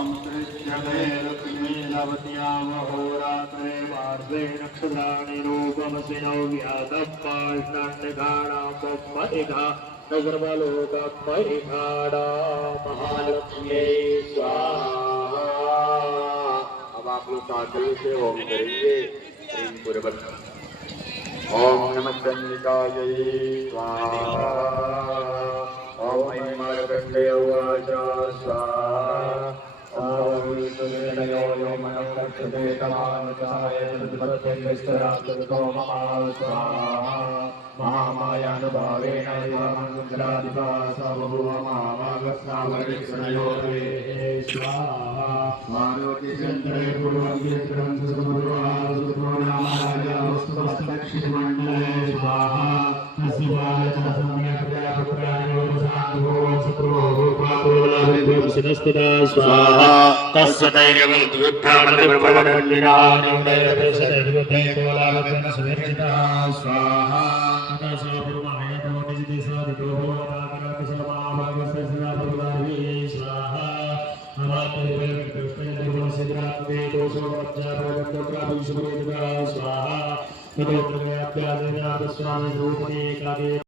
ओम सृज्यते लक्ष्मीनवत्यामहोरात्रे वार्धे नक्षत्राणि रूपमसिनो व्यातपाष्टान्यघाणापमहिघा सर्वलोकमहिघाडा महालक्ष्मी स्वाहा। अब आप लोग साकल से ओम करेंगे पूर्वक। ओम नमः चंडिकायै स्वाहा। ओम ऐं मार्कण्डेय उवाच स्वाहा। ओम विष्णुदेवयो यो मनःकर्षते तमानचाय तद्भक्तिस्तरात्तो मम स्वाहा। महामायानुभावेन मङ्गलादिवा सर्वभूमावागस्तावरिक्षणयोरे स्वाहा। मारुतिचन्द्रे पूर्वव्यत्रं सुपूर्णमाया वस्तुवस्तक्षिमण्डले स्वाहा। तस्य बालचः सम्यक् प्रयापुत्राणोपसान्धोपसान्धोपातोलाभिर्भवसिनस्थिता स्वाहा। तस्य दैर्यवद्युद्धामणिप्रवदण्डिनानिर्दयप्रसदैर्युद्धैकोलाभ्यं सुविर्जितः स्वाहा। स्वाहा।